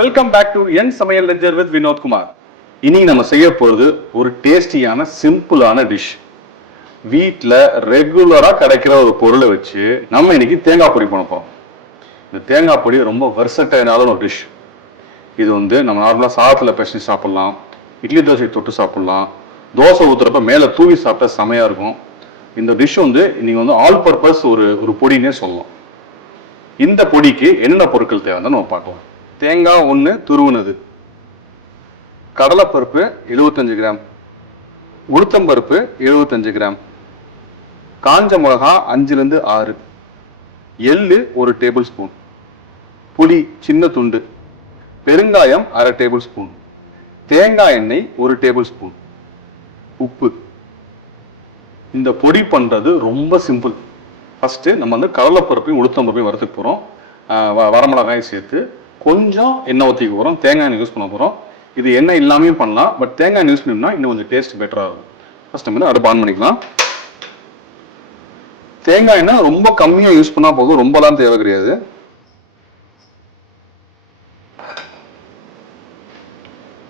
Welcome back to என் சமையல் ledger with Vinod Kumar. இன்னைக்கு நம்ம செய்ய போகிறது ஒரு டேஸ்டியான சிம்பிளான டிஷ். வீட்டில் ரெகுலராக கிடைக்கிற ஒரு பொருளை வச்சு நம்ம இன்னைக்கு தேங்காய் பொடி பண்ண போகிறோம். இந்த தேங்காய் பொடி ரொம்ப வெர்சடைலான ஒரு டிஷ். இது நம்ம நார்மலாக சாதத்தில் பிசைஞ்சு சாப்பிட்லாம், இட்லி தோசை தொட்டு சாப்பிட்லாம், தோசை ஊற்றுறப்ப மேலே தூவி சாப்பிட்டா செமையாக இருக்கும். இந்த டிஷ் நீங்கள் ஆல் பர்பஸ் ஒரு பொடினே சொல்லலாம். இந்த பொடிக்கு என்னென்ன பொருட்கள் தேவைன்னு நம்ம பார்க்கலாம். தேங்காய் 1 துருவுனது, கடலைப்பருப்பு 75 கிராம், உளுத்தம்பருப்பு 75 கிராம், காஞ்ச மிளகா 5லிருந்து 6, எள்ளு 1 டேபிள் ஸ்பூன், புளி சின்ன துண்டு, பெருங்காயம் 1/2 டேபிள் ஸ்பூன், தேங்காய் எண்ணெய் 1 டேபிள் ஸ்பூன், உப்பு. இந்த பொடி பண்றது ரொம்ப சிம்பிள். ஃபர்ஸ்ட் நம்ம கடலைப்பருப்பையும் உளுத்தம்பருப்பையும் வறுத்துக்க போறோம். வரமிளகாயும் சேர்த்து கொஞ்சம் எண்ணெய் ஊற்றிக்க போகிறோம். தேங்காய் எண்ணெய் யூஸ் பண்ண போகிறோம். இது எண்ணெய் இல்லாமையும் பண்ணலாம், பட் தேங்காய் எண்ணெய் யூஸ் பண்ணோம்னா இன்னும் கொஞ்சம் டேஸ்ட் பெட்டராக இருக்கும். ஃபர்ஸ்ட் நம்ம அடுப்பு ஆன் பண்ணிக்கலாம். தேங்காய் எண்ணெய் ரொம்ப கம்மியாக யூஸ் பண்ணால் போதும், ரொம்பலாம் தேவை கிடையாது.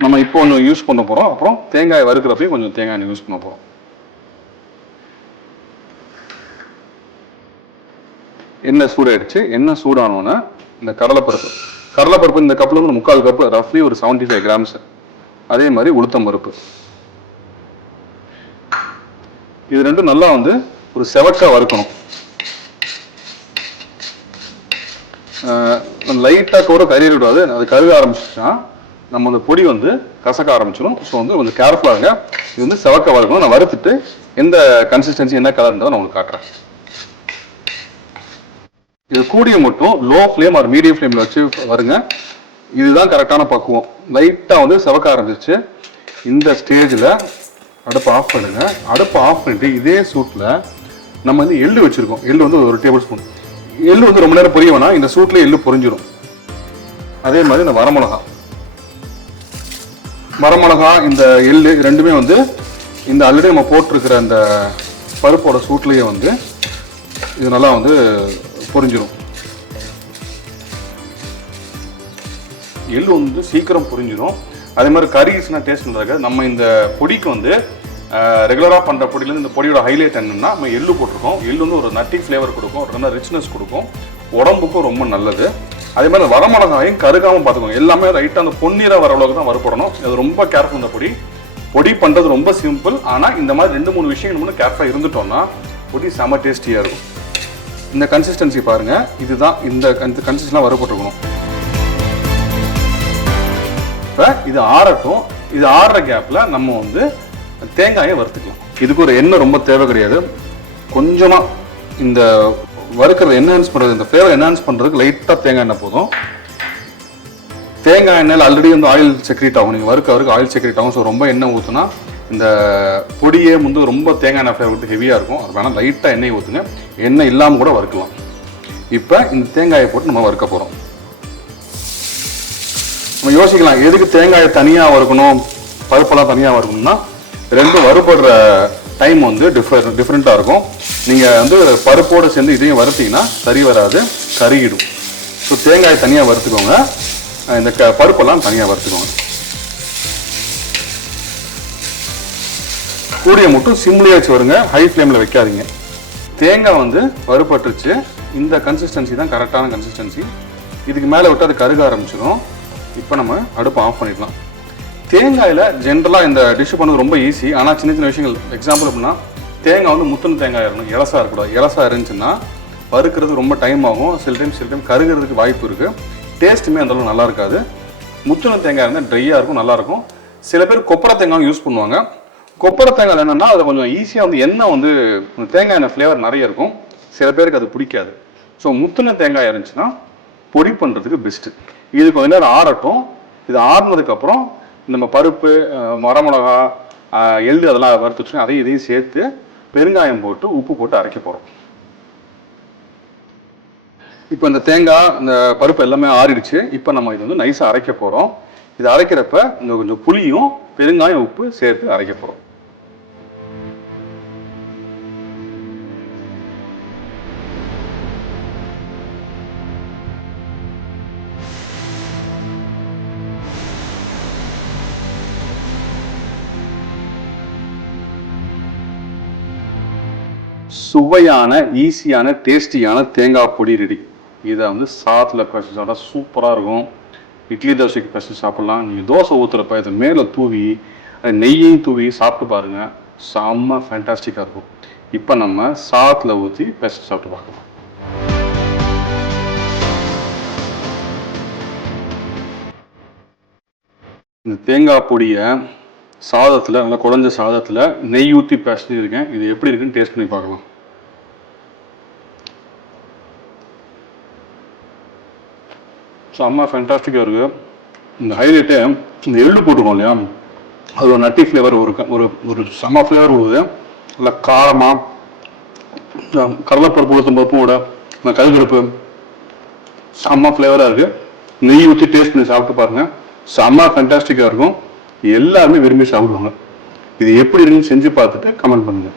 நம்ம இப்போ ஒன்று யூஸ் பண்ண போகிறோம். அப்புறம் தேங்காய் வறுக்கிறப்பையும் கொஞ்சம் தேங்காய் எண்ணெய் யூஸ் பண்ண போகிறோம். எண்ணெய் சூடாயிடுச்சு. எண்ணெய் சூடானோன்னா இந்த கடலைப்பருப்பு இந்த கப்பில் 3/4 கப்பு, ரஃப்லி ஒரு 75 கிராம்ஸ். அதே மாதிரி உளுத்தம்பருப்பு. இது ரெண்டும் நல்லா ஒரு செவக்கா வறுக்கணும். லைட்டாக கூட கறிய விடாது. அது கருக ஆரம்பிச்சுன்னா நம்ம அந்த பொடி கசக்க ஆரம்பிச்சிடும். ஸோ கொஞ்சம் கேர்ஃபுல்லாக இருங்க. இது செவக்கா வறுக்கணும். நான் வறுத்துட்டு எந்த கன்சிஸ்டன்சி என்ன கலர் இருந்தாலும் நான் உங்களுக்கு காட்டுறேன். இது கூடிய மட்டும் லோ ஃப்ளேம் ஆர் மீடியம் ஃப்ளேமில் வச்சு வருங்க. இதுதான் கரெக்டான பக்குவம். லைட்டாக செவக்க ஆரம்பிச்சு இந்த ஸ்டேஜில் அடுப்பை ஆஃப் பண்ணுங்க. அடுப்பை ஆஃப் பண்ணிட்டு இதே சூட்டில் நம்ம எள்ளு வச்சுருக்கோம். எள்ளு 1 டேபிள் ஸ்பூன். எள்ளு ரொம்ப நேரம் பொரிய வேணாம், இந்த சூட்டில் எள்ளு பொரிஞ்சிடும். அதே மாதிரி இந்த வரமிளகா இந்த எள்ளு ரெண்டுமே இந்த ஆல்ரெடி நம்ம போட்டிருக்கிற அந்த பருப்போட சூட்லேயே இது நல்லா பொரிஞ்சிடும். எள்ளு சீக்கிரம் பொரிஞ்சிடும். அதே மாதிரி கறிஸ்னா டேஸ்ட் நல்லா. நம்ம இந்த பொடிக்கு ரெகுலராக பண்ணுற பொடியிலேருந்து இந்த பொடியோட ஹைலைட் என்னன்னா, நம்ம எள்ளு போட்டிருக்கோம். எள்ளு ஒரு நட்டி ஃப்ளேவர் கொடுக்கும், நல்ல ரிச்னஸ் கொடுக்கும், உடம்புக்கும் ரொம்ப நல்லது. அதே மாதிரி வரமிளகாயும் கருகாமல் பார்த்துக்கோங்க. எல்லாமே ரைட்டாக அந்த பொன்னிற வர அளவுக்கு தான் வறுப்படணும். அது ரொம்ப கேர்ஃபுல். இந்த பொடி பண்ணுறது ரொம்ப சிம்பிள். ஆனால் இந்த மாதிரி 2-3 விஷயங்கள் கேர்ஃபுல்லாக இருந்துட்டோம்னா பொடி செம டேஸ்டியாக இருக்கும். இந்த கன்சிஸ்டன்சி பாருங்க. இதுதான் இந்த கன்சிஸ்டன்சிலாம் வறுபட்டுருக்கணும். இப்போ இது ஆறட்டும். இது ஆறுற கேப்ல நம்ம தேங்காயை வறுத்துக்கலாம். இதுக்கு ஒரு எண்ணெய் ரொம்ப தேவை கிடையாது. கொஞ்சமா இந்த வறுக்கிறது என்ஹான்ஸ் பண்றது, இந்த ஃப்ளேவர் என்ஹான்ஸ் பண்றதுக்கு லைட்டா தேங்காய் எண்ணெய் போதும். தேங்காய் எண்ணெயில் ஆல்ரெடி ஆயில் செக்ரேட் ஆகும். நீங்க வறுக்க ஆயில் செக்ரேட் ஆகும். ஸோ ரொம்ப எண்ணெய் ஊற்றுனா இந்த பொடியே ரொம்ப தேங்காய் எண்ணெய் ஃப்ளேவர் ஹெவியாக இருக்கும். அது வேணால் லைட்டாக எண்ணெய் ஊற்றுங்க. எண்ணெய் இல்லாமல் கூட வறுக்கலாம். இப்போ இந்த தேங்காயை போட்டு நம்ம வறுக்க போகிறோம். நம்ம யோசிக்கலாம், எதுக்கு தேங்காயை தனியாக வறுக்கணும், பருப்பெல்லாம் தனியாக வறுக்கணும்னா, ரெண்டும் வறுபடுற டைம் டிஃப்ரெண்ட்டாக இருக்கும். நீங்கள் பருப்போடு சேர்ந்து இதையும் வறுத்தீங்கன்னா சரி வராது, கருகிடும். ஸோ தேங்காயை தனியாக வறுத்துக்கோங்க, இந்த பருப்பெல்லாம் தனியாக வறுத்துக்கோங்க. கூடிய மட்டும் சிம்லேயே வச்சு வருங்க, ஹை ஃப்ளேமில் வைக்காதீங்க. தேங்காய் வறுபட்டுருச்சு. இந்த கன்சிஸ்டன்சி தான் கரெக்டான கன்சிஸ்டன்சி. இதுக்கு மேலே விட்டு அது கருக ஆரம்பிச்சிடும். இப்போ நம்ம அடுப்பை ஆஃப் பண்ணிடலாம். தேங்காயில் ஜென்ரலாக இந்த டிஷ் பண்ணது ரொம்ப ஈஸி. ஆனால் சின்ன சின்ன விஷயங்கள், எக்ஸாம்பிள் அப்படின்னா தேங்காய் முத்துன தேங்காய் இருக்கணும், இலசாக இருக்கக்கூடாது. இலசாக இருந்துச்சுன்னா வறுக்கிறது ரொம்ப டைம் ஆகும். சில டைம் கருகிறதுக்கு வாய்ப்பு இருக்குது. டேஸ்ட்டுமே அந்தளவு நல்லா இருக்காது. முத்துன தேங்காய் இருந்தால் ட்ரையாக இருக்கும், நல்லாயிருக்கும். சில பேர் கொப்பரை தேங்காய் யூஸ் பண்ணுவாங்க. கொப்பரை தேங்காய் என்னன்னா அது கொஞ்சம் ஈஸியாக எண்ணெய் தேங்காய் எண்ணெய் ஃப்ளேவர் நிறைய இருக்கும். சில பேருக்கு அது பிடிக்காது. ஸோ முத்துன தேங்காய் இருந்துச்சுன்னா பொடி பண்ணுறதுக்கு பெஸ்ட்டு. இது கொஞ்ச நேரம் ஆறட்டும். இது ஆறுனதுக்கப்புறம் நம்ம பருப்பு, வரமிளகா, எள்ளு அதெல்லாம் வறுத்து வச்சுன்னா இதையும் சேர்த்து பெருங்காயம் போட்டு உப்பு போட்டு அரைக்க போகிறோம். இப்போ இந்த தேங்காய், இந்த பருப்பு எல்லாமே ஆறிடுச்சு. இப்போ நம்ம இது நைஸாக அரைக்க போகிறோம். இது அரைக்கிறப்ப கொஞ்சம் புளியும் பெருங்காயம் உப்பு சேர்த்து அரைக்க போகிறோம். சுவையான ஈஸியான டேஸ்டியான தேங்காய் பொடி ரெடி. இதை வந்து சாதத்தில் பசங்க சாப்பிட்டா சூப்பராக இருக்கும். இட்லி தோசைக்கு பசங்க சாப்பிட்லாம். நீங்கள் தோசை ஊற்றுறப்ப இதை மேலே தூவி நெய்யையும் தூவி சாப்பிட்டு பாருங்கள், செம்ம ஃபேண்டாஸ்டிக்காக இருக்கும். இப்போ நம்ம சாதத்தில் ஊற்றி பசங்க சாப்பிட்டு பார்க்கலாம். இந்த தேங்காய் பொடியை சாதத்தில், நல்லா குழஞ்ச சாதத்தில் நெய் ஊற்றி பிசைஞ்சிருக்கேன். இது எப்படி இருக்குன்னு டேஸ்ட் பண்ணி பார்க்கலாம். செம்ம ஃபேண்டாஸ்டிக்காக இருக்குது. இந்த ஹைலைட்டு இந்த எள்ளு போட்டுருக்கோம் இல்லையா, அது ஒரு நட்டி ஃப்ளேவர், ஒரு ஒரு செம்ம ஃப்ளேவர் வருது. நல்லா காரமாக கடலைப்பருப்பு உளுத்தம் பருப்போட இந்த கருகடுப்பு செம்ம ஃப்ளேவராக இருக்குது. நெய் ஊற்றி டேஸ்ட் பண்ணி சாப்பிட்டு பாருங்கள், செம்ம ஃபேண்டாஸ்டிக்காக இருக்கும். எல்லாருமே விரும்பி சாப்பிடுவாங்க. இது எப்படி இருக்குன்னு செஞ்சு பார்த்துட்டு கமெண்ட் பண்ணுங்கள்.